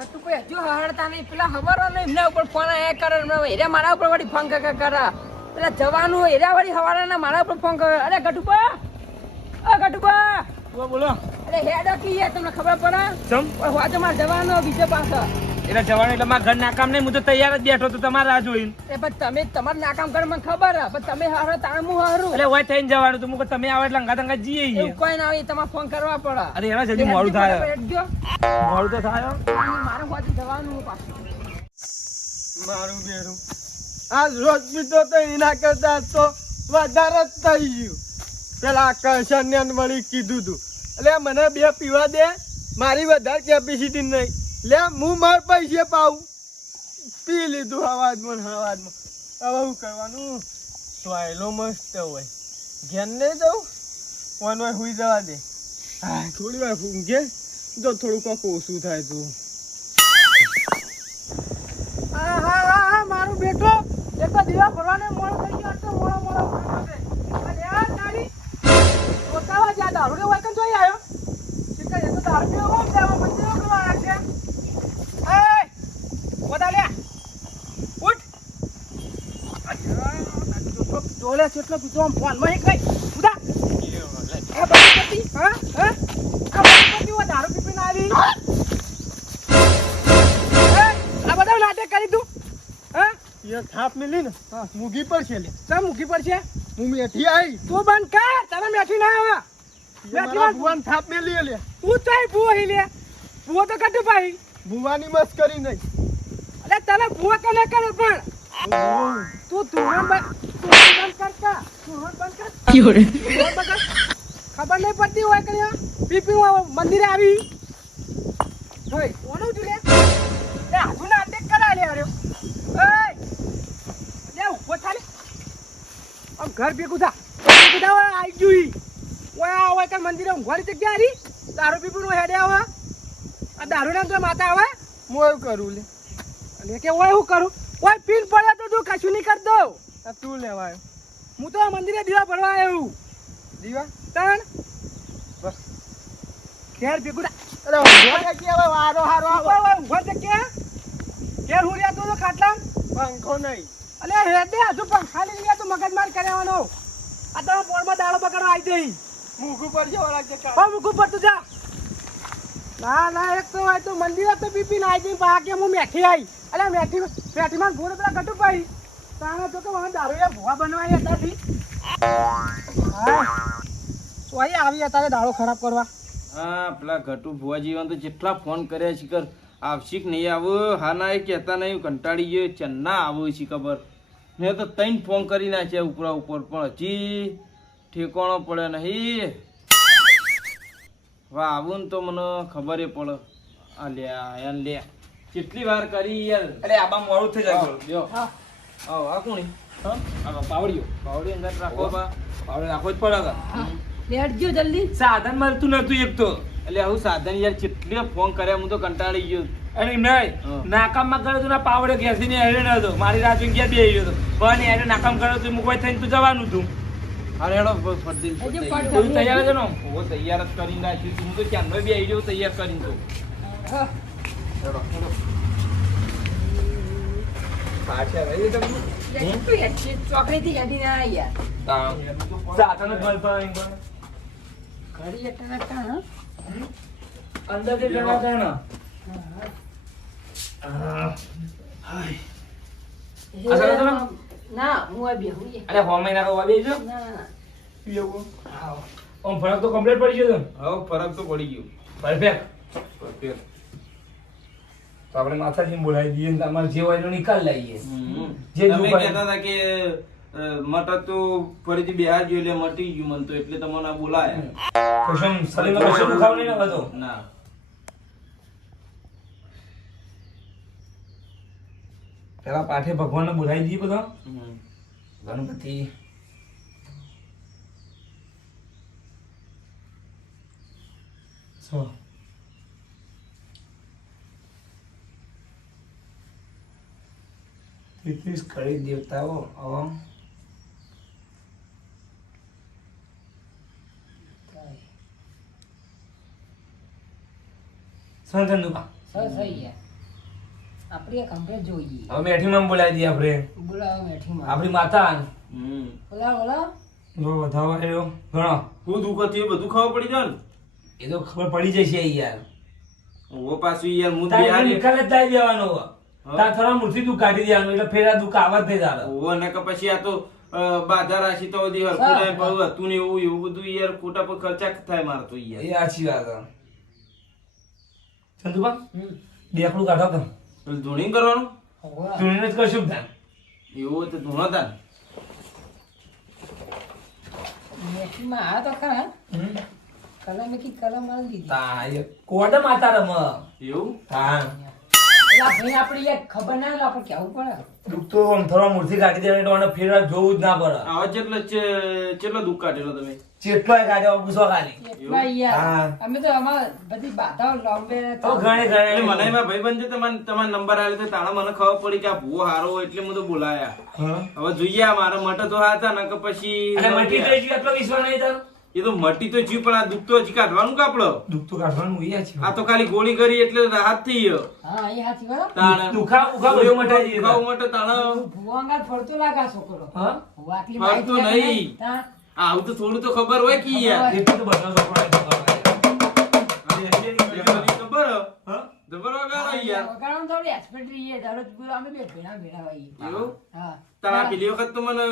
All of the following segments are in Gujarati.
કતું કોઈ હજુ હહડતા નહીં પેલા ખબર ને એમના ઉપર ફોન આયા કરે એરા મારા ઉપર વળી ફોન કરે પેલા જવાનું એરા વળી હવારના મારા ઉપર ફોન કરે અરે ગટુબા બોલો અરે હેડો કી તમને ખબર પડે ચમ વાજો માર જવાનો બીજો પાછો એટલે જવાનું એટલે મારા ઘર નાકામ નહીં હું તો તૈયાર જ બેઠો તો તમારે રાહ જોઈને પણ તમે તમારું નાકામ કરે મને ખબર હે પણ તમે હારો તાણ હું હારું એટલે હોય થઈને જવાનું તો હું તમે આવે એટલે અંગા જઈએ એવું કોઈ ના આવે તમારે ફોન કરવા પડે અરે એના જલ્દી મોડું થાય હેડજો મોડું તો થાય મારે હોતી જવાનું હું પાછું મારું બેરું આજ રોજ પીધો તો એના કરતા તો વધારે જ થઈ ગયું પેલા આકર્ષણ ને વળી કીધું તું એટલે મને બે પીવા દે મારી વધારે કેપેસિટી નહીં લે હું માર પૈસે પાઉં પી લીધું હવાજમાં હવે શું કરવાનું સ્વાયલો મસ્ત હોય ઘેર નહીં જવું વન હોય સુઈ જવા દે હા થોડી વાર ઊંઘે જો થોડું કોક ઓછું થાય તું હા મારું બેટો એક તો દીવા ભરવાને મોડો થઈ ગયો તો મોડો અરે આ તારી ઓતાવા જા દારૂ ને વાકન જોઈ આવ્યો શિકા એ તો દારૂ પીવો કોમ દેવા મંદિર કરવા આવ્યા છે એ ઓદા લે ઉઠ જોલે કેટલો તું તો ફોન માં કઈ ઉડા એ બધી હા હા આ બધી ઓ દારૂ પીપીને આવી આ બધા નાટક કરી તું હા ये थाप मिली ना हाँ मुगी पर छे ले सब मुगी पर छे હું મેઠી आई તું બંધ કર તને મેઠી ના આવે મેઠી માં ભુવન થાપ મે લે લે તું ચાઈ ભુવો હી લે ભુવો તો કટ ભાઈ ભુવાની મસ્કરી નહીં અરે તને ભુવો તો ન કરે પણ તું બંધ કરતા ક્યોરે ખબર નહીં પડતી હોય કે પીપી મંદિરે આવી જોઈ કોનું તું લે આજુ નાટક કરા લે અરે घर भी कुदा आई जुई ओया ओया का मंदिर ઊંઘવાની જગ્યા આરી દારૂ પીપીનો હેડે આવે આ દારૂ ના તો માતા આવે મોય કરું લે અને કે ઓય હું કરું ઓય પીન પડ્યા તો તું કશું નહીં કર દો આ તું લેવાય હું તો આ મંદિરે દીવા ભરવા આવ્યો દીવા તણ બસ ઘેર ભી કુદા અરે ઊંઘવા કે હવે વારો હારો આવે ઊંઘવા જગ્યા ઘેર હુરિયા તો ખાટલા પંખો નહીં અલે હેડે હજુ પંખા લઈ ગયા તો મગજમાર કરવાનો આ તો પોળમાં દાળો બગાડવા આવી જઈ મુખું પર જવા લાગે હા મુખું પર તું જા ના એક તો આ તો મંદિર તો પીપી ના આવી જઈ બાકી હું મેઠી આવી અલે મેઠીમાં ગોળ પેલા ગટુ પાઈ તાણે તો કે મને દારૂ ભૂવા બનવાની હતાથી હા સોઈ આવી અત્યારે દાળો ખરાબ કરવા હા પેલા ઘટુ ભુવા જીવન તો જેટલા ફોન કર્યા છે કર આવશીક નહીં આવો હા ના એ કહેતા નહીં કંટાળી ગયો ચન્ના આવો છે ખબર મેં તો ત્રણ ફોન કરી નાખ્યા ઉપરા ઉપર પણ હજી ઠેકાણો પડે નહીં વાહ આવું ને તો મને ખબર પડે આ લે કેટલી વાર કરી યાર અરે આબા મોડું થઈ જાય લ્યો હા આ કોણી હા પાવડીઓ અંદર રાખો પાવડી રાખો જ પડે લેટજો જલ્દી સાધન મળતું નતું એક તો એટલે આવું સાધન યાર કેટલી ફોન કર્યા હું તો કંટાળી ગયો અને નહીં નાકામમાં કર્યો તો ના પાવડે ઘેસી ને હેડે નતો મારી રાત ગયા બે ગયો તો પણ યાર નાકામ કર્યો તો મુકવાઈ થઈને તું જવાનું તું અરે હેડો ફરતી તૈયાર છે ને હું તૈયાર જ કરીને રાખ્યું હું તો ક્યાંનો બી આવી ગયો તૈયાર કરીને તો હેડો પાછા રહી તમને ચોકડી થી હેડી ના યાર સાધન જ મળતા ઘડી એટલા ના અંદર જે જણા જણા ના હું આ બેહું અરે હોમે ના કવા બેજો ના એવું ઓમ ફરક તો કમ્પ્લીટ પડી ગયો હા ફરક તો પડી ગયો પરફેક્ટ તો આપણે માથાજીને બોલાવી દઈએ ને તમારે જે હોય એનો નિકાલ લઈએ જે તમે કહેતા હતા કે મટર તો ફરીથી બિહાર ગયો એટલે મટી ગયું મન તો એટલે તમને બોલાયા કશમ સલીમ કશમ ખાવ નહીં ના બધો ના પેલા પાઠે ભગવાનને બોલાવી દઈએ બધા ગણપતિ સો તેત્રીસ કળી દેવતાઓ અવમ સંતન દુકા સહી આપણે કમ્પ્લેટ જોઈએ. હવે મેઠીમાં બોલાવી દઈએ આપણે. બોલાવો મેઠીમાં. આપણી માતા બોલાવો. જો વધાવા આવ્યો ઘણો. હું દુઃખ થયું બધું ખબર પડી જાય ને. એ તો ખબર પડી જશે યાર. ઓ પાછું યાર હું તારે બિહારી નિકાલે જ લાવી દેવાનો હવે. તાર થોડા મૂર્તિ દુઃખ કાઢી દેવાનું એટલે ફેર આ દુઃખ આવત નહીં તારે. ઓ ને કે પછી આ તો બાધા રાશિ તો બધી હરખું નહીં બહુ હતું ને એવું બધું યાર ખોટા પર ખર્ચા થાય મારે તો યાર. એ સાચી વાત છે. ચંદુબા દેખડું કાઢો તો પેલું ધૂણી કરવાનું ધૂણીને જ કરશું તાન. એવું તો ધૂણો તાન. મેઠીમાં આ તો ખરા. કલમ કી કલમ મારી દીધી. તા એ કોડ માતા રમ. એવું હા એલા ભાઈ આપણે યાર ખબર ના હોય આપણે કેવું પડે. દુઃખ તો આમ થોડા મૂર્તિ કાઢી દેવાની એટલે આને ફેર જોવું જ ના પડે. આવા કેટલો દુઃખ કાઢેલો તમે? ચેટલોય કાઢ્યો પૂછો ખાલી. એટલા યાર હા. અમે તો અમાર બધી બાધાઓ લાંબે તો ઘણે ઘણે એટલે મને એમાં ભાઈબંધ છે તમારો નંબર આલ્યો તો તાણા મને ખબર પડી કે આ ભૂવો હારો હોય એટલે હું તો બોલાયા. હા. હવે જોઈએ આ મારા મટે તો હતા ને કે પછી અને મટી ગઈ છે એટલો વિશ્વાસ નહીં તારો. એ તો મટી તો જીવ પણ આ દુઃખ તો હજી કાઢવાનું કે આપડે. દુઃખ તો કાઢવાનું હોય છે. આ તો ખાલી ગોળી કરી એટલે રાહત થઈ ગયો. હા એ હાથી બરાબર. તાણે દુખા ઉખા બધું મટાઈ જઈએ. ખાવ માટે તાણે ભુવાંગા ફરતો લાગા છોકરો. હા વાટલી ફરતો માહિતી નહીં. તા આવું તો થોડું તો ખબર હોય કે યાર. એટલું તો બધા છોકરાને ખબર હે? હા જબર વગાડો યાર. વગાડવાનું તો આપણે expert રહીએ. ધારો કે ગુરુ અમે બે ભેળા વાઈએ. એવું? હા. તારા પેલી વખત તો મને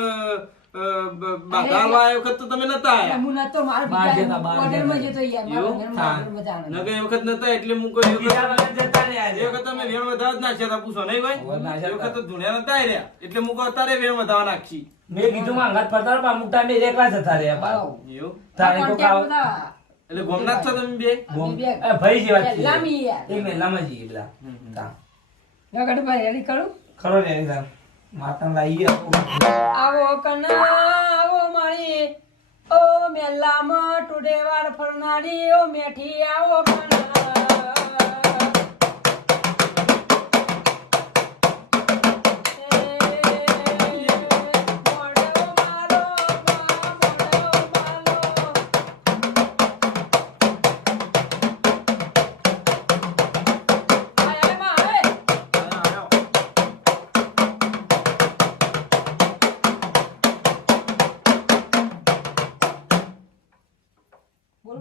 બાધા લાવ્યા વખત તો તમે નતા એટલે આયા. હું નતો, મારો બહાર બીજા જતા, બહાર હોટલમાં જતા. જતો યાર. મારો એવું? ઘરમાં હા. હોટલમાં જવાનું. નકર એ વખત નતા એટલે હું કોઈ બીજા વખત જતા ને એ આજે. વખત તમે વેણ વધાવા જ નાખ્યા હતા પૂછો નહીં હવે ભાઈ? નાખ્યા એ વખત હતા. તો ધૂણ્યા નતા રહ્યા એટલે હું કહું અત્યારે વેણ વધાવા નાખી. મેં કીધું માં અંગાત ફરતા રહો, પણ અમુક ટાઈમે એકલા જતા રહ્યા પાછા. હાઉ. એવું? તારે તો ખાવ બધા. એટલે ગોમનાથ છો તમે બે? ગોમ- બે- એ ભાઈ જેવા જ છીએ. પહેલામી યાર. એક મહિનામાં જઈએ પેલા. તા. ગગડભાઈ રેડી કરું. ખરો ને એકદમ. માતા લાવી આવો કના આવો મારી ઓ મેલામાં ટુડેવાડ ફરનારી ઓ મેઠી આવો કના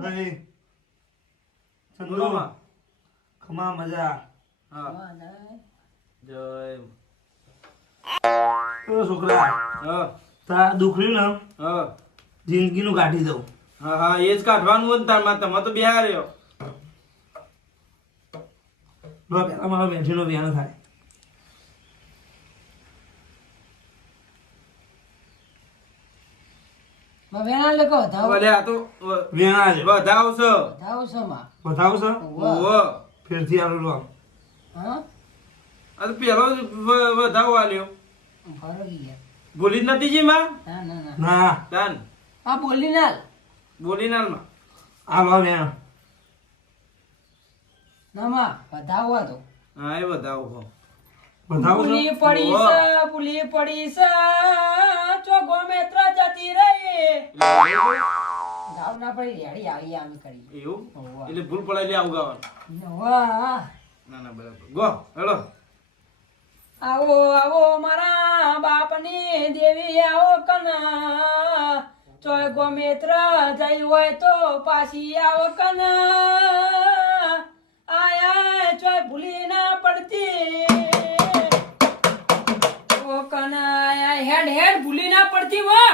ભાઈ બોલોમાં. ખમા મજા. હા. જય. ઓ છોકરા હા. તાર દુખર્યું ને હા. જિંદગીનું કાઢી દઉં. હા હા એ જ કાઢવાનું હોય ને તારમાં તમે તો બિહાર રહ્યો. લો પેલા મારો મેઠીનો વ્યાણ થાય. વેણા લેકો ધાવ ભલે આ તો વ્યાણ છે. વધાવશો. ધાવ સમા બતાવશો ઓહો. ફેરથી આલું લો. હા આ તો પેલો જ વધાવો આલ્યો. ફરવી યાર. બોલી જ નથી જી માં ના ના ના ના તાન આ બોલી ના બોલી ના માં. આ લો વ્યાણ. ના માં વધાવવા દો. હા એ વધાવો હો. બતાવો છો? ભૂલી પડી ઓહો. છે ભૂલી પડી છે ચો ગોમેત્ર જતી રહી ગાવ ના પડી રેડી આવી આમ કરી એવું ઓહો. એટલે ભૂલ પડાય આવું ગાવાનું. વાહ ના ના બરાબર ગો હેલો. આવો આવો મારા બાપની દેવી આવો કના ચોય ગોમેત્ર જઈ હોય તો પાછી આવો કના આયા ચોય ભૂલી ના પડતી ઓ કના આયા હેડ હેડ ભૂલી ના પડતી વા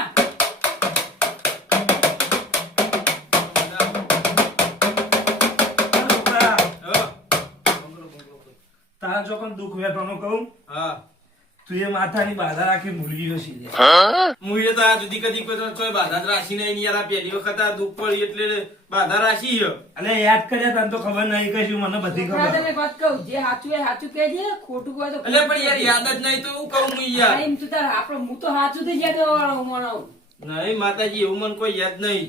છોકરા, હા. તારા જો પણ દુઃખ વેઠવાનું કહું હા. તું એ માથાની બાધા રાખી ભૂલી ગયો સીધે. હું એ તો આ જુદી કદી કોઈ બાધા જ રાશિ નહીં યાર. આ પહેલી વખત આ દુઃખ પડી એટલે બાધા રાશિ છે. અને યાદ કર્યા તને તો ખબર નહીં કશું, મને બધી છોકરા ખબર. તને એક વાત કહું જે સાચું એ સાચું કહેજે ખોટું કહે તો એટલે પણ યાર યાદ જ નહીં તો હું કહું હું યાર. એમ તું તાર આપણો હું તો સાચું થઈ જાય તો મનાવું નહીં માતાજી એવું મને કોઈ યાદ નહીં.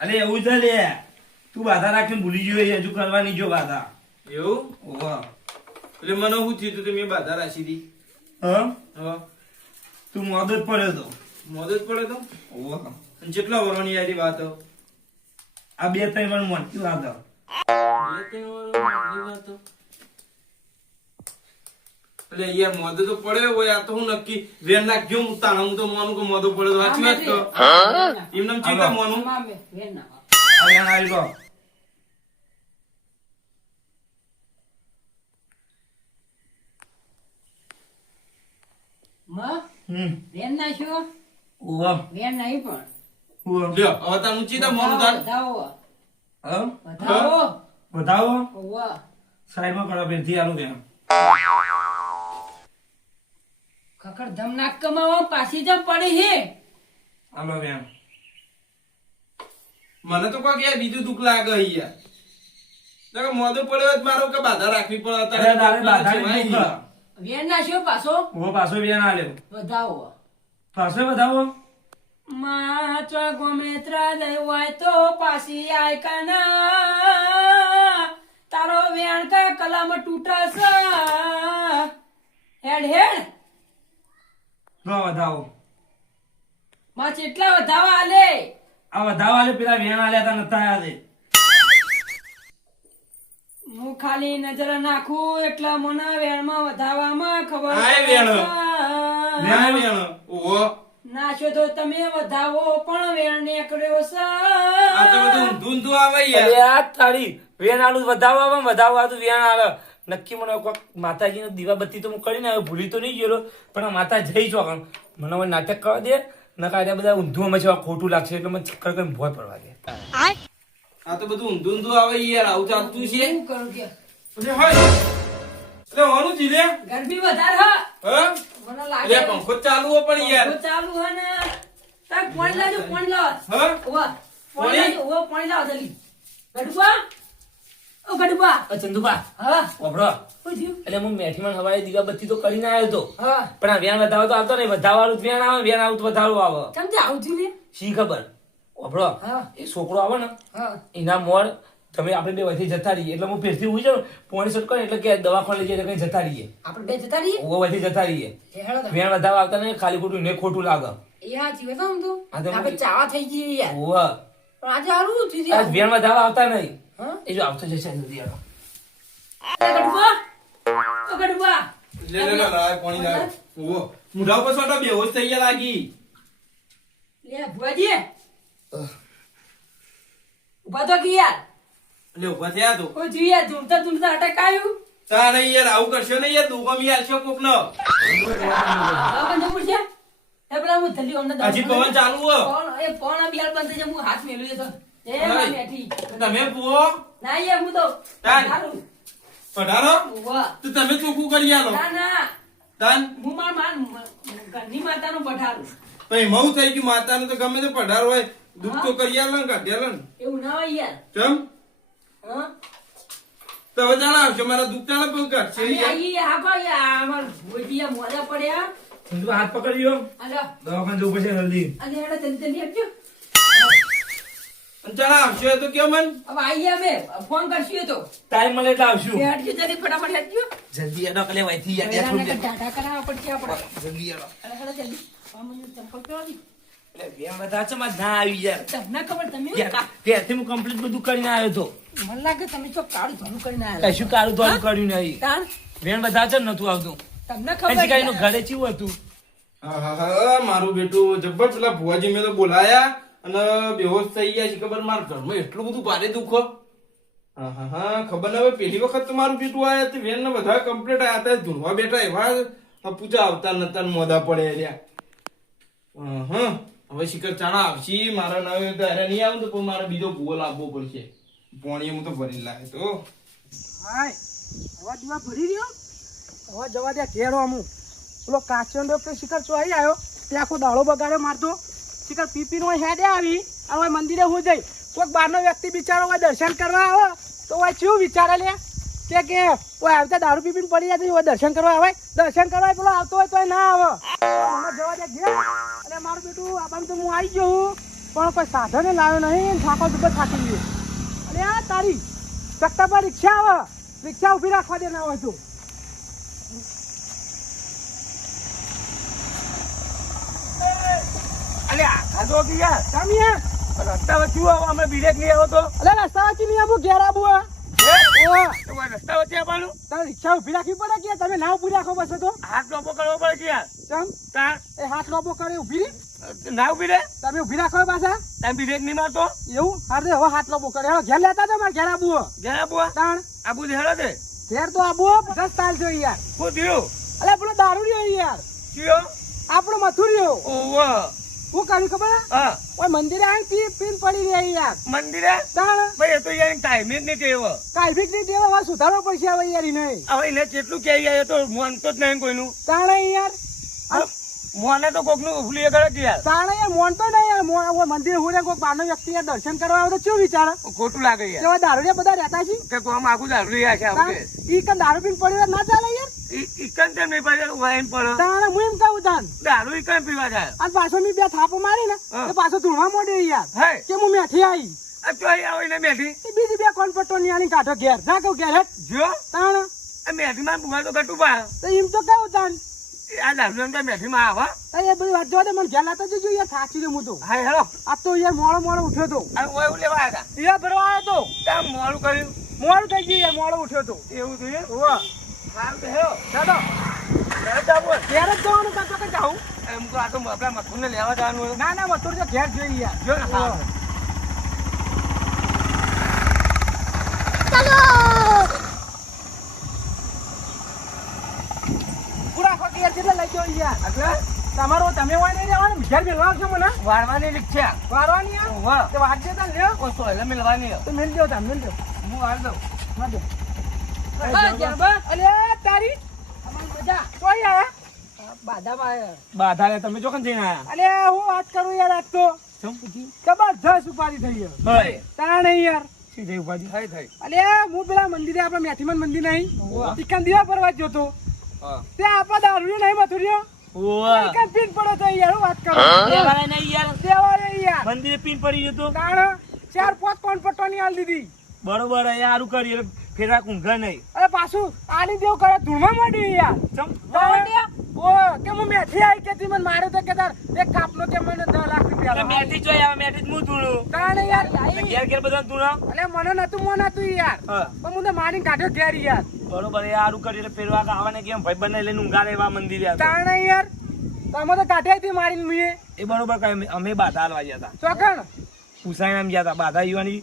અરે એવું છે લે, તું બાધા રાખીને ભૂલી ગયો એ હજુ કરવાની જો બાધા. એવું ઓહો. એટલે મને શું થયું તું કે મેં બાધા રાશિ દી. હા હા તું મોદો જ પડ્યો તો. મોદો જ પડે તો ઓહો. અને કેટલા વર્ષની યારી વાત હો? આ 2-3 વાર મોટી વાત. બે ત્રણ વર્ષની વાત હો. એટલે યાર મોદો તો પડ્યો હોય આ તો હું નક્કી વેન નાખ્યો હું તાણા હું તો મોનું કે મોદો પડ્યો તો સાચી વાત તો એમને ચીતા મોનું મામે વેણ ના આ વેણ આવી ગયો માં વેણ ના છો ઓવા વેણ નહીં પણ ઓવા લ્યો હવે તાનું ચીતા મોનું તાન બતાવો હા બતાવો બતાવો ઓવા સાઈડમાં કરો બેથી આલું વેણ ખખર ધમ નાક કમાવા પાછી જમ પડી હે આલો વેણ મને તો કોઈ યાર બીજું દુઃખ લાગે યાર તો મોદો પડ્યો જ મારો કે બાધા રાખવી પડે અરે તારે બાધા છે નહીં ભાઈ. વેણ ના છો પાછો ઓ પાછો વેણ આલ્યો બતાવો પાછો બતાવો માં ચો ગમે ત્રાદય હોય તો પાછી આય કના તારો વેણ કા કલામ તૂટસ હેડ હેડ લો વધાવો માં કેટલા વધાવા આલે આ વધાવા આલે પેલા વેણ આલ્યા તા નતા આયા તે હું ખાલી નજર નાખું એટલે મને વેણમાં વધાવામાં ખબર આય વેણ. પડે. ના વેણ ઓહો નાશો તો તમે વધાવો પણ વેણ નીકળ્યો છે આ તો બધું ઊંધું ઊંધું આવે યાર અરે આ તારી વેણ આલુ વધાવો આવે વધાવો આ તો વેણ આવે નક્કી મને કોક માતાજીનો દીવાબત્તી તો હું કરીને આવ્યો ભૂલી તો નહીં ગયેલો પણ આ માતા જઈ છો મને હવે નાટક કરવા દે નકા બધા ઊંધું અમે છે ખોટું લાગશે એટલે મને ચક્કર કરીને ભોય પડવા દે આ તો બધું ઊંધું ઊંધું આવે યાર આવું ચાલતું છે શું કરું કે એટલે હોય એટલે હોનું જીલે ગરબી વધારે હા હા મને એટલે લાગે પંખો ચાલુ હો પણ યાર પંખો ચાલુ હે ને તાર પાણી લાવજો પાણી લાવ હા ઓવા પાણી લાવજો ઓવા પાણી લાવ જલ્દી ગડુબા ઓ ગડુબા ચંદુબા હા ઓબરો શું થયું એટલે હું મેઠીમાં હવાઈ દીવાબત્તી તો કરીને આવ્યો હતો હા પણ આ વેણ વધાવો તો આવતો નહીં વધાવાળું વેણ આવે વેણ આવું તો વધારું આવે કેમ તે આવું થયું લે શી ખબર ઓબરો હા એ છોકરો આવે ને હા એના મોડ તમે આપણે બે વચ્ચે જતા રહીએ એટલે હું ફેરથી ઉઈ જાઉં પોણી શૂટ કરે એટલે કે દવાખાને લઈ જઈએ એટલે કઈ જતા રહીએ આપણે બે જતા રહીએ ઓવો વચ્ચે જતા રહીએ એ હેડો તો. વેણ વધાવા આવતા નહીં ખાલી ખોટું ને ખોટું લાગે એ હા જીવે તો આમ તો હા તો આપણે ચાવા થઈ ગઈ યાર ઓવો પણ આજે હારું થયું આ વેણ વધાવા આવતા નહીં હા એ જો આવતો જશે જલ્દી આવો ગડુબા ઓ ગડુબા લે લે લે લાય પાણી લાય ઓહો મુઢા ઉપર સોટા બેહોશ થઈ ગયા લાગી લે ભુવાજી ઉભા તો કે યાર એટલે ઉભા થયા તો ઓ જીયા ઝૂમતા ઝૂમતા અટકાયું તારે યાર આવું કરશો ને યાર દુકાન યાર છો કોક નો હા બંધ પડશે એ પેલા હું જલ્દી અમને હજી પવન ચાલુ હો એ ફોન આ બિયાર બંધ થઈ જાય હું હાથ મેલું તો એ ઓય. માં બેઠી તમે પૂવો ના યાર હું તો તાન. સારું પઢારો વાહ તો તમે ચોખ્ખું કરી આલો ના ના તાન હું માર ઘરની માતાનું પઠારું તો એમાં થઈ ગયું માતાનું તો ગમે તે પઢારો હોય દુઃખ તો કરી આલો ને કાઢી આલો ને એવું ના હોય યાર ચમ હા તો હવે જાણ આવશો મારા દુઃખ ચાલે બહુ કાઢશે અમે યાર આઈએ હાકો યાર અમાર ભોજીયા મોડા પડ્યા ચંદુ હાથ પકડજો અલ્યા દવાખાને જવું પડશે જલ્દી અને હેડો જલ્દી જલ્દી આપજો અને જાણ આવશો તો કેમ મન હવે આઈએ અમે ફોન કરશું એ તો ટાઈમ મળે એટલે આવશું હેડજો જલ્દી ફટાફટ હેડજો જલ્દી આડો કલે વાઈથી એના નકર ટાટા કરાવવા પડશે આપણે જલ્દી આડો અરે હેડો જલ્દી આ મને ચંપલ પહેરવાની એટલે વેણ બધા છે માં ના આવી યાર તમને ખબર તમે ત્યારથી હું કમ્પ્લીટ બધું કરીને આવ્યો હતો મને લાગે તમે તો કાળું ધોલું કરીને આયા કશું કાળું ધોળું કર્યું નહીં તાણ વેણ બધા છે ને નતું આવતું તમને હજી ખબર કઈ ઘરે ચીવું હતું હા મારું બેટું જબ્બર પેલા ભુવાજી મેં તો બોલાયા અને બેહોશ થઈ ગયા છે ખબર મારા ઘરમાં એટલું બધું ભારે દુખો હા ખબર ના હવે પહેલી વખત તો મારું બેટું આયા તે વેન ને બધા કમ્પ્લીટ આયા હતા ધૂણવા બેઠા એવા પૂજા આવતા નતા ને મોદા પડે રહ્યા હા હવે શિખર ચાણા આવશી મારા નવે તો અરે નહીં આવું તો પણ મારે બીજો ભૂવો લાવવો પડશે પોણી હું તો ભરી લાવે તો હાય હવા દીવા ભરી રહ્યો હવે જવા દે ઘેરો અમુક પેલો કાચો ડોક્ટર શિખર ચો આવી આવ્યો તે આખો દાડો બગાડ્યો મારતો શિખર પીપી નો હેડે આવી અને હવે મંદિરે હું જઈ કોઈક બહારનો વ્યક્તિ બિચારો હોય દર્શન કરવા આવે તો હોય કેવું વિચારે લે કે ઓય આવતા દારૂ પીપીને પડી જાય તો દર્શન કરવા આવે દર્શન કરવા પેલો આવતો હોય તો ના આવે મને જવા દે ઘેર અને મારું બેટું આબામ તો હું આવી ગયો હું પણ કોઈ સાધને લાવ્યો નહીં થાકો દુબત થાકી ગયો અરે આ તારી ચકતા પર રિક્ષા આવે રિક્ષા ઉભી રાખવા દે ના હોય તો અલ્યા આ તો કે યાર સામિયા રસ્તા વચ્ચે અમે બ્રેક નહીં આવ્યો તો અલે રસ્તા વચ્ચે નહીં આવું ઘેર આવું હે? રસ્તા વચ્ચે આવવાનું તારે રિક્ષા ઉભી રાખવી પડે કે તમે ના ઉભી રાખો બસ તો હાથ લોબો કરવો પડે કે યાર ચમ તાર એ હાથ લોબો કરે ઉભી રે ના ઉભી રે તમે ઉભી રાખો પાછા તમે બ્રેક નહીં મારતો એવું હારે હવે હાથ લોબો કરે હવે ઘેર લેતા જાવ મારે ઘેર આબુ ઘેર આબુ તાણ આબુ હેડો દે ઘેર તો આબુ 10 તાલ જો યાર શું થયું અલે પેલો દારૂ રહ્યો યાર કયો આપણો મથુર રહ્યો ઓવ હું કર્યું ખબર હા ઓય મંદિરે આવીને પીન પડી રહી યાર મંદિરે તાણ ભાઈ એ તો યાર ટાઈમ જ નહીં તેવો કાલભીક ની દેવા હવે સુધારવો પડશે હવે યાર નહીં હવે એને કેટલું કહી જાય તો મોનતો જ નહીં કોઈનું તાણ યાર મોને તો કોકનું ભૂલી કરે કે યાર તાણ યાર મોન તો નહીં યાર મોન મંદિર હું કોઈ બહારનો વ્યક્તિ યાર દર્શન કરવા આવે તો શું વિચારે ખોટું લાગે યાર કેવા દારૂડિયા બધા રહેતા છે કે કોમ આખું દારૂ રહ્યા છે આપણે ઈ કન દારૂ પીને પડ્યો ના ચાલે યાર ઈકન તેમ નહીં પડે વાઈન પડે તાણ હું એમ કહું તાન દારૂ ઈકન પીવા જાય આ પાછો મેં બે થાપો મારી ને હા. એ પાછો ધૂળવા મોડ્યો યાર હે કે હું મેઠી આવી આ તો અહીં આવીને બેઠી એ બીજી બે કોણ પટ્ટો ની આની કાઢો ઘેર જા કહું ઘેર હેઠ જો તાણ આ મેઠીમાં બુવા તો કટું પા તો એમ તો કહું તાન આ દારૂ તો મેઠીમાં આવા એ બધી વાત જોવા દે મને ઘેર લાતા જજો યાર થાકી દે હું તો હા હેલો આ તો યાર મોડો ઉઠ્યો તો આ ઓય એવું લેવા આવ્યા યાર ભરવા આવ્યો તો હતા કામ મોડું કર્યું મોડું થઈ ગયું યાર મોડો ઉઠ્યો તો એવું થયું હોવા સારું તો હેલો ચાલો જાવું ઘેર જ જવાનું કાં તો જાઉં એમ તો આ તો આપણા મથુરને લેવા જવાનું હતું. ના ના મથુર તો ઘેર જોઈ યાર જો ને હા. પૂરા ખોટી યાર કેટલા લઈ ગયો યાર એટલે તમારો તમે હોય નહીં જવાનું ઘેર મેળવા છો મને વાળવાની રીક્ષા વારવાની યાર વાહ તો વાત દેતા લ્યો કોસો એટલે મેલવાની તો મેલ દો તા મેલ દો હું વાળ દઉં માં દો હા, જબા. અલે તારી અમારી મજા તોય આયા બાધામાં આવ્યા. બાધા લે તમે ચોકન જઈને આયા અલે હું વાત કરું યાર આજ તો જબરજસ્ત ઉપાડી થઈ ગયો હોય તાણ નહીં યાર સીધે ઉપાડી થઈ થઈ અલે હું પેલા મંદિરે આપણા મેથીમન મંદિર નહીં ચિકન દીવા પરવા જ જોતો હા ત્યાં આપણા દારૂ નહીં મથુર્યો ઓવા ચિકન પીન પડ્યો તો યાર હું વાત કરું દેવાય નહીં યાર દેવારે યાર મંદિરે પીન પડી જતો તાણ 4-5 કોણ પટ્ટોની હાલ દીધી બરોબર એ સારું કરી એટલે ફેરા ઊંઘા નહીં અરે પાછું આની દેવ કરે ધૂળમાં માંડી યાર દોડ્યા? ઓ કે હું મેથી આવી કે તી મને મારે તો કે તાર એક કાપનો કે મને 10 લાખ રૂપિયા એટલે લાવો. મેથી જોઈ આવે મેથી જ હું ધૂણું તાણ યાર એટલે ઘેર ઘેર બધા ધૂણા અલે મને નતું મોન હતું યાર હા પણ હું તો મારીને કાઢ્યો ઘેર યાર બરોબર એ સારું કરી એટલે ફેરવા આવવાને કેમ ભાઈ બંને લઈને ઊંઘા રહેવા મંદિરે આવતા. તાણ યાર તમે તો કાઢ્યા હતી મારીને મુએ એ બરોબર કઈ અમે બાધા હાલવા ગયા હતા ચોકણ ઉસાઈ નામ ગયા હતા બાધા યુવાની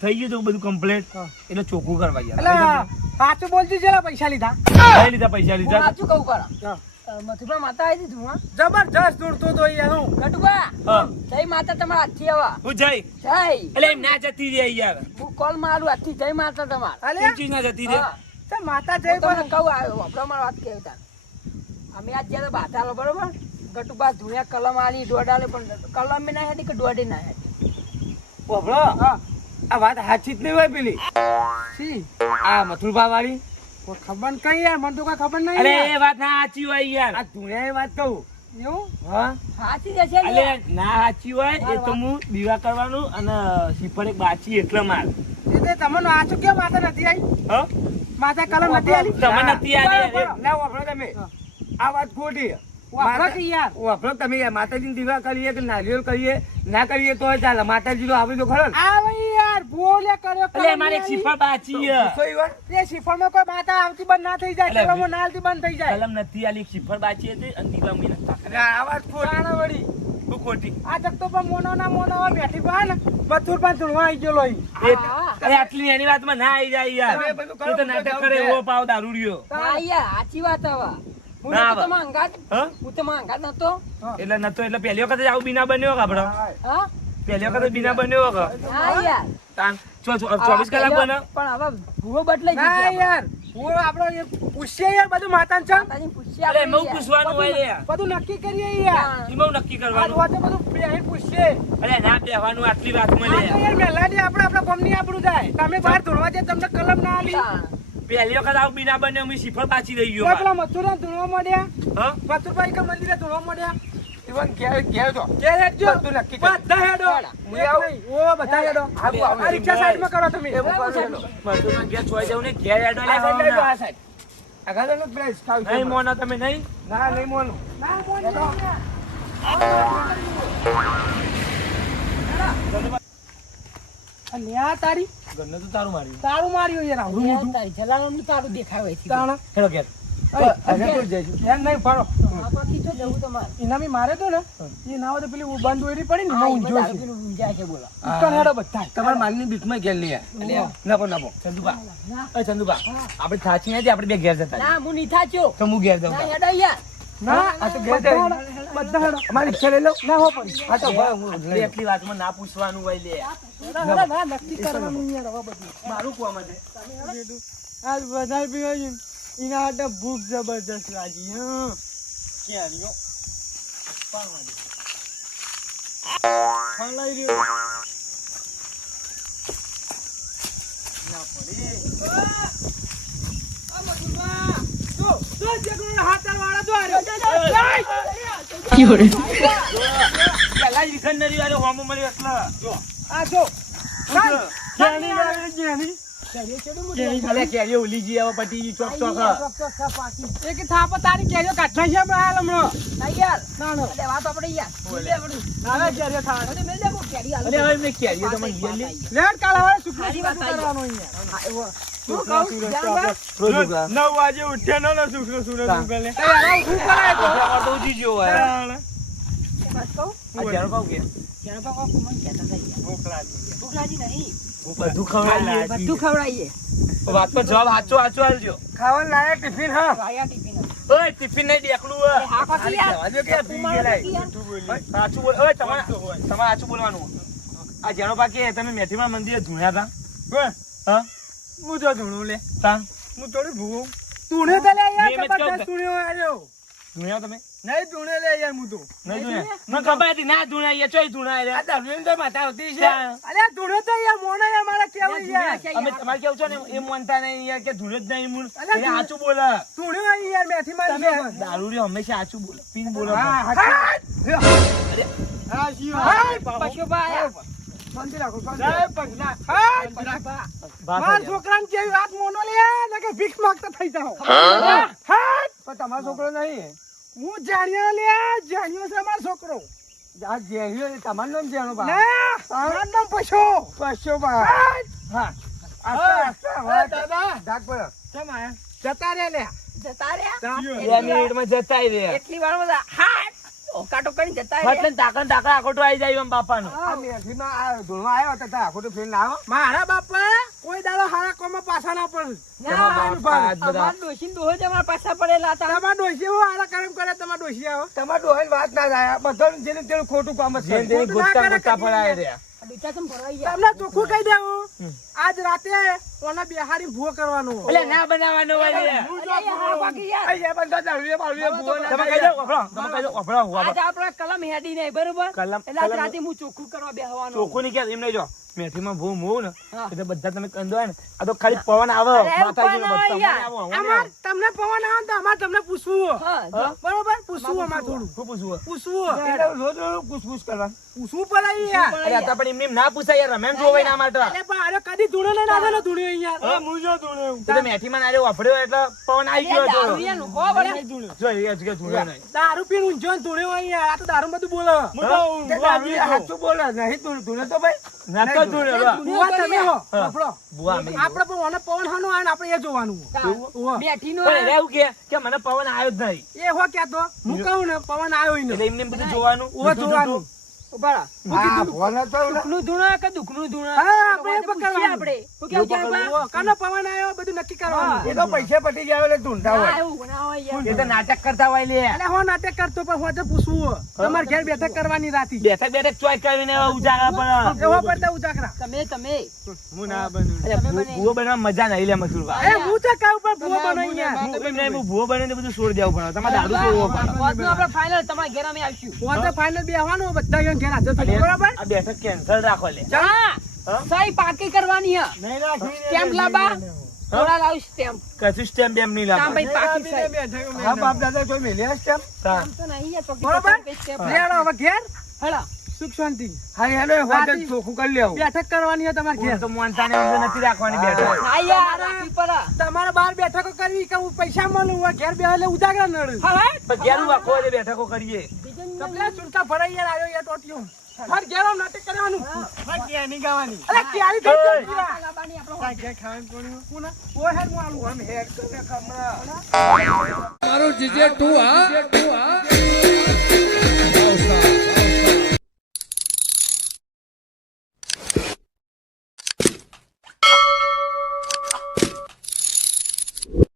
થઈ ગયું હતું બધું કમ્પ્લેટ હા. એટલે ચોખ્ખું કરવા ગયા એટલે હતા. સાચું બોલતી છે પૈસા લીધા લઈ લીધા પૈસા હું લીધા સાચું કહું કરો. હા. મથુરા માતા આવી હતી તું, જબરજસ્ત દોડતો તો યાર હું ગટુબા હા. જય માતા તમારા હાથથી આવા હું જઈ જય એટલે એમ ના જતી રહી યાર હું કોલ મારું હાથથી જય માતા તમારા અલે ચીજ ના જતી રહી હા. તો માતા હું જઈ તમને પણ કહું આવ્યો વાપરો મારી વાત કેવી તાર અમે આજ જ્યારે બાધાલો બરોબર ગટુબા ધૂળિયા કલમ આલી દોડાલે પણ કલમ ના હેડી કે દોડી ના હેડી ઓભળો હા આ વાત સાચી જ નહીં હોય પેલી સી આ મથુરભા વાળી કોઈ ખબર ન કઈ યાર મને તો કઈ ખબર નહીં અરે યાર. એ વાત ના સાચી હોય યાર આ ધૂણ્યા વાત કહું એવું હા સાચી જશે ને અલે ના સાચી હોય એ તો હું દીવા કરવાનું અને શ્રીફળ એક બાચી એટલે માર એ તે તમને આચું કેમ માતા નથી આવી હા માતા કલમ નથી આવી તમે નથી આલી બરાબર. ના વાપરો તમે હા. આ વાત ખોટી વાપરો કે યાર વાપરો તમે યાર માતાજીની દીવા કરીએ કે નારિયેળ કરીએ ના કરીએ તો ચાલે માતાજી તો આવે તો ખરો ને આવે યાર બોલે કર્યો અલે અમારે એક શ્રીફળ બાચી છે. એ શિફળમાં કોઈ માતા આવતી બંધ ના થઈ જાય અલે, કલમો ના આવતી બંધ થઈ જાય કલમ નથી આલી એક શ્રીફળ બાચી હતી અને દીવા મહિના આ વાત તાણે વળી શું ખોટી આ જગતો પણ મોનો બેઠી પા ને બથુર પણ ધૂળવા આવી ગયો લોહી અરે આટલી એની વાતમાં ના આવી જાય યાર તમે તું તો નાટક કરે એવો પાવ દારૂડિયો હા યાર સાચી વાત હવે હું ના નતો આવે. તમારા અંગાત હા હું તમારા અંગાત નતો એટલે નતો એટલે પહેલી વખત જ આવું બીના બન્યો આપડે હા પહેલી વખત જ બીના બન્યો કે હા યાર તાન 24 કલાક બને પણ હવે ભૂવો બદલાઈ ના ગયો યાર હું આપણો એ પૂછીએ યાર બધું માતાને છે માતાજી પૂછ્યા અરે એમાં પૂછવાનું હોય લે બધું નક્કી કરીએ યાર એમાં નક્કી આ કરવાનું રોજે બધું બેહીને પૂછીએ અરે ના બેહવાનું આટલી વાત આ મળે તો યાર મહેલાની આપણા ગામની આબરૂ જાય તમે બહાર ધૂળવા જાય તમને કલમ ના આલી પહેલી વખત આવું બીના બન્યો અમે શ્રીફળ પાછી રહી તો ગયો પેલા મથુરા ધૂળવા મળ્યા હા મથુરભાઈ કે મંદિરે ધૂળવા મળ્યા ઇવન ઘેર જો કે હેડજો બધું નક્કી કરી. બધા હેડો હું આવું. એક નહીં. ઓ બધા હેડો આવું, આવું. આ રિક્ષા સાઈડમાં કરો તમે મજૂરનો ઘેર છોડી દઉં ને ઘેર એડો લે આ સાઈડ હમણાં. આ સાઈડ. આગળ પ્લેસ નહીં મોનો તમે નહીં ના નહીં મોનું ના મોનું. અને આ તારી ગન્ને તો તારું માર્યું તારું માર્યું યાર આવડું મોટું તારી જલારામ તારું દેખાય છે તાણા હેલો ઘેર એમ નહીં ફરો આપણા ખીચો જવું તમારે ઇનામી મારે તો ને એ ના હોય તો પેલી બંધ દોરી પડી ને હા, હું એ ઊંઝો બધા છું પેલું ઊંઝા છે બોલો ઉત્તર હેડો બધા તમારા માલની બીકમાં ઘેર લઈ નાખો નાખો ચંદુબા એ ચંદુબા આપણે થાચી નથી આપણે બે ઘેર જતા ના હું નહીં થાચ્યો તો હું ઘેર જાઉં ના હેડો યાર ના આ તો બધા ઘેર હેડો, બધા હેડો અમારી ઈચ્છા લઈ લો ના હો પડી હા તો ભાઈ હું એટલી વાતમાં ના પૂછવાનું હોય લે હેડો, હેડો, ના નક્કી કરવાનું યાર હવે બધું મારું કુવા માટે આજ બધા પીવા છે એના માટે ભૂખ જબરજસ્ત લાગી હા ક્યાં રહ્યો હલાઈ રહ્યો ના પડે પેલા જ વિખંડ નરી વાળો હોમો મળ્યો એટલે જો અલે કેરીઓ ઉલી ગઈ હવે પટી ગઈ ચોક ચોક એક થાપ તારી કેરીઓ કાઢના છે બહાર હમણાં ના યાર ના ના અરે વાત આપણે યાર બોલે. હવે કેરીઓ થાય અરે મેલ દે કો કેરી આલુ અરે હવે મેં કેરીઓ તમને ગયેલી લેટ કાલ હવે સુખી સારી વાત આવી. કરવાનો અહીંયા હું કહું જાનબા 9 વાગે ઉઠ્યા ને સુખનો સુરત ઉગલે યાર હું કરે તો તો ઉજી ગયો હોય બસ કહું આ જારો કહું કે કેરો તો કોક મન કહેતા હતા યાર ભૂખ લાગી ભૂખ લાગી નહીં બધું ખવડાવી બધું ખવડાવીએ વાત પર જવાબ સાચો સાચો આલજો ખાવાનું લાયા ટિફિન હા આયા ટિફિન ઓય ટિફિન નહીં દેખલું હે હા ખાલી યાર આજે કે પી ગયેલા સાચું બોલ ઓય તમારે સાચું બોલવાનું આ જાનો બાકી તમે મેથીમાં મંદિરે ધૂણ્યા હતા હા હું તો ધૂણું લે તા હું થોડી ભૂવું તુણે તો લે યાર મેં મત જબરદસ્ત કહું. તુણે આવ્યો ધૂણ્યા તમે નહીં તુણે લે યાર હું તો નહીં ધૂણ્યા મને ખબર હતી ના ધૂણ્યા એ ચોય ધૂણ્યા આ દરવેન તો માથા આવતી છે ત્યાં. અરે તુણે તો યાર મોને યાર મારા કેવું યાર અમે તમારે કેવું છો ને એ માનતા નહીં યાર કે ધૂણે જ નહીં મૂળ અલા, એ સાચું બોલે તુણે આવી યાર મેથી મારી તમે દારૂ રે હંમેશા સાચું બોલે પીન બોલો હા શિવા પશુબા આયા શાંતિ રાખો જય શાંતિ પગલા પશુબા માર છોકરાને કેવી વાત મોનો લે નકે ભીખ માંગતા થઈ જાઓ હા પણ તમારો છોકરો નહીં હું જાણ્યો લે જાણ્યો છે મારો છોકરો આ જેહ્યો એ તમારું નામ જાણો બા ના મારું નામ પશો બા હા આસ્તા દાદા ડાક પર કેમ આયા જતા રે લે જતા રહ્યા 2 મિનિટમાં જતાય રે એટલી વાર બધા હાટ ઓકાટો કરીને જતા એટલે રહ્યા ટાકણ આખોટો આવી જાય એમ બાપાનો આ મેથીમાં આ ધોળવા આવ્યો તો તા આખો ફેર લાવો મારા બાપા કોઈ દાડો હારા કોમાં પાછા ના પડે તમારા બાપા આજ બધા અમાર ડોશીને ડોહો જ અમારા પાછા પડેલા હતા તમારા ડોશી હું હારા કામ કરે તમારા ડોશી આવો તમારા ડોહી વાત ના થાય બધાનું જેને તેનું ખોટું કામ જ જેને તેની ગોતા ગોતા પડાય રે ડૂચા ચમ ભરાઈ ગયા તમને ચોખ્ખું કહી દેવું આજ રાતે ઓના બિહારી ભૂવો કરવાનો એટલે ના બનાવવાનો હોય રે અરે યાર હારો બાકી યાર આ બંધા દારૂએ બારૂએ ભૂવો ના તમે કહી દો વફરો તમે કહી દો વફરો હુવા આજ આપણે કલમ હેડી નહીં બરોબર કલમ- એટલે આજ કલમ- રાતે હું ચોખ્ખું કરવા બેહવાનો ચોખ્ખું નહીં કે એમ નહીં જો મેથીમાં ભૂ મૂવ ને હા. એટલે બધા તમે કંદો હોય ને આ તો ખાલી પવન આવે અરે માતાજીનો પવન આવે બધા યાર. આવો અમાર તમને પવન આવે ને તો અમાર તમને પૂછવું હા જો. બરોબર પૂછવું અમાર થોડું શું પૂછવું પૂછવું એટલે રોજ રોજ પૂછ કરવા પૂછવું પડે યાર અરે આ તો પણ એમ ના પૂછાય યાર રમેન જોવાય ના માટે અરે પણ અરે કદી ધૂળો ને ના થાય ધૂળ્યો યાર હા, હું જો ધૂળ્યો તો મેથીમાં ના રે વાફર્યો એટલે પવન આવી ગયો હતો દારૂડિયાનું હો વળે. જો એ જ કે ધૂળ્યો નહીં દારૂ પીને ઊંઝો ને ધૂળ્યો હોય યાર આ તો દારૂ બધું બોલે સાચું બોલે નહીં ધૂળ્યો તો ભાઈ નાતો ધૂળ્યો બુઆ તમે હો હા. આપણો બુઆ અમે આપણે પણ ઓને પવન હાનો આવે ને આપણે એ જોવાનું ઓહો. બેઠીનો પણ એને એવું કે મને પવન આવ્યો જ નહીં એ હો ક્યાં તો હું કહું ને પવન આવ્યો ઈ ને એટલે એમને એમ બધું જોવાનું ઓહો જોવાનું ઉભા દુઃખનું ધૂણો કે દુઃખનું ધૂણો હા, આપણે એ પૂછીએ પકડવાનું. આપણે શું કેવું છે આપા? ઓહો, કાનો પવન આવ્યો બધું નક્કી કરવાનું એ તો પૈસા પટી જાય એટલે ઢૂંઢા હા, એવું ના હોય યાર. એ તો નાટક કરતા હોય લે એટલે હો નાટક કરતો પણ હોજે પૂછવું તમારે ઘેર બેઠક કરવાની રાતી બેઠક બેઠક ચોઈસ કરીને ઉજાગરા પર એવો પડતા ઉજાગરા તમે હું ના બનું ભૂવો બનાવવા મજા નહીં લે મસૂરવા એ હું તો કહું પણ ભૂવો બનાવી યાર હું ભૂવો બને બધું છોડી દેવું પડે તમારે દારૂ છોડવો પડે આજનું આપણે ફાઇનલ તમારા ઘેર અમે આવીશું હોજે ફાઇનલ બેહવાનું બધા ઘેર ઘેર હાજર થઈ બરાબર આ બેઠક કેન્સલ રાખો લે હા સહી પાકી કરવાની હે નહીં રાખી સ્ટેમ્પ લાવવા થોડા લાવ સ્ટેમ્પ કશું સ્ટેમ્પ બેમ નહીં કામ લાગે ભાઈ પાકી સહી હા બાપ દાદા કોઈ મેલ્યા સ્ટેમ્પ આમ તો નહીં યાર ચોકી બરોબર? પર સ્ટેમ્પ લેડો હવે ઘેર હેલો સુખ શાંતિ હા હેલો હોજે ચોખ્ખું કરી લેવું બેઠક કરવાની છે તમારે ઘેર તો મોનતા ને ઊંધો નથી રાખવાની બેઠક હા યાર રાખી પર તમારે બાર બેઠકો કરવી કે હું પૈસા મળું હોય ઘેર બે એટલે ઉજાગરા નડે હા પણ ઘેર આખો જે બેઠકો કરીએ તમને ચૂંટકા ભરાઈ યાર આવ્યો યાર ટોટિયો માર ઘેર આમ નાટક કરવાનું માર ક્યાં નહીં ગાવાની અરે ક્યારી થઈ ગઈ લાબાની આપણો તાર ઘેર ખાવાનું કોણ કોના ઓય હેડ હું આલું આમ હેડ તો ને ખમરા મારું જીજે તું હા